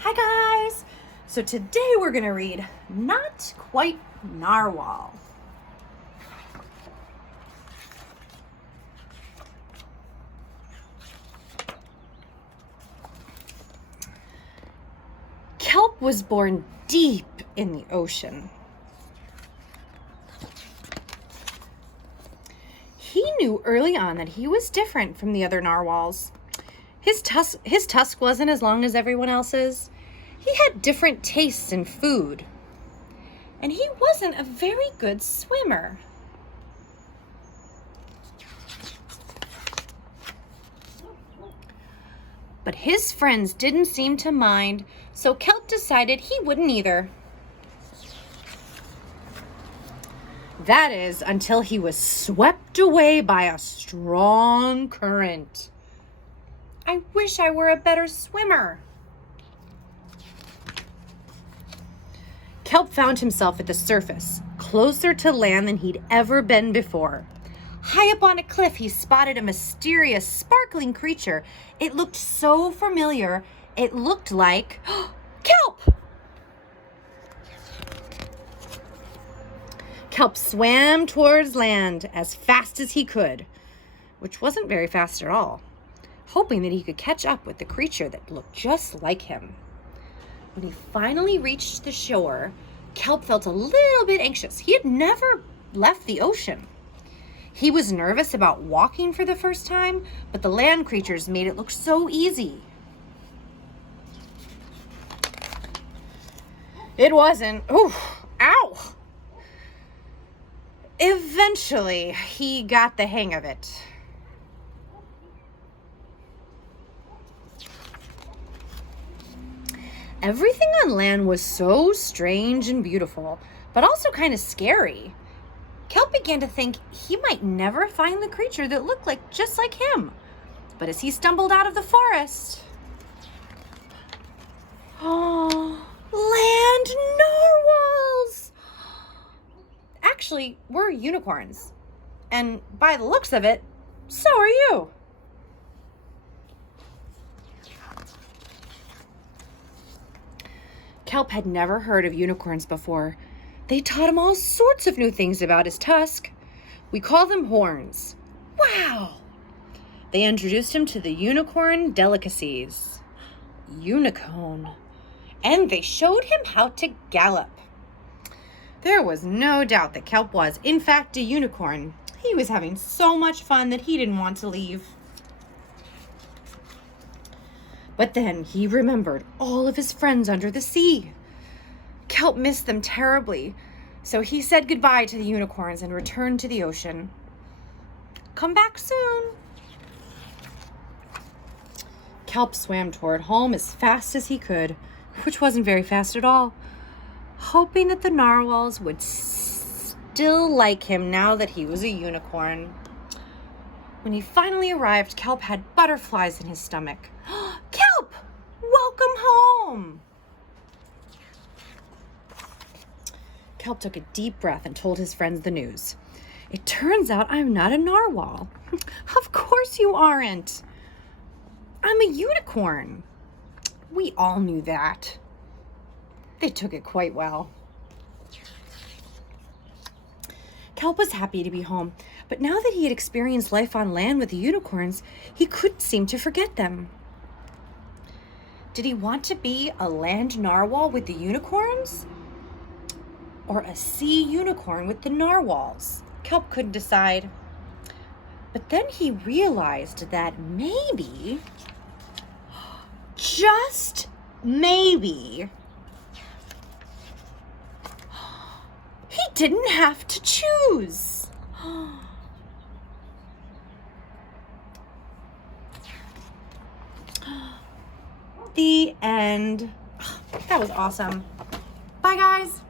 Hi guys! So today we're going to read Not Quite Narwhal. Kelp was born deep in the ocean. He knew early on that he was different from the other narwhals. His tusk wasn't as long as everyone else's. He had different tastes in food. And he wasn't a very good swimmer. But his friends didn't seem to mind, so Kelp decided he wouldn't either. That is, until he was swept away by a strong current. I wish I were a better swimmer. Kelp found himself at the surface, closer to land than he'd ever been before. High up on a cliff, he spotted a mysterious, sparkling creature. It looked so familiar. It looked like Kelp! Kelp swam towards land as fast as he could, which wasn't very fast at all, hoping that he could catch up with the creature that looked just like him. When he finally reached the shore, Kelp felt a little bit anxious. He had never left the ocean. He was nervous about walking for the first time, but the land creatures made it look so easy. It wasn't. Ooh, ow! Eventually, he got the hang of it. Everything on land was so strange and beautiful, but also kind of scary. Kelp began to think he might never find the creature that looked just like him. But as he stumbled out of the forest, oh, land narwhals! Actually, we're unicorns. And by the looks of it, so are you. Kelp had never heard of unicorns before. They taught him all sorts of new things about his tusk. We call them horns. Wow! They introduced him to the unicorn delicacies. Unicorn. And they showed him how to gallop. There was no doubt that Kelp was, in fact, a unicorn. He was having so much fun that he didn't want to leave. But then he remembered all of his friends under the sea. Kelp missed them terribly, so he said goodbye to the unicorns and returned to the ocean. Come back soon. Kelp swam toward home as fast as he could, which wasn't very fast at all, hoping that the narwhals would still like him now that he was a unicorn. When he finally arrived, Kelp had butterflies in his stomach. Kelp! Welcome home! Kelp took a deep breath and told his friends the news. It turns out I'm not a narwhal. Of course you aren't. I'm a unicorn. We all knew that. They took it quite well. Kelp was happy to be home, but now that he had experienced life on land with the unicorns, he couldn't seem to forget them. Did he want to be a land narwhal with the unicorns? Or a sea unicorn with the narwhals? Kelp couldn't decide. But then he realized that maybe, just maybe, he didn't have to choose. The end. That was awesome. Bye, guys.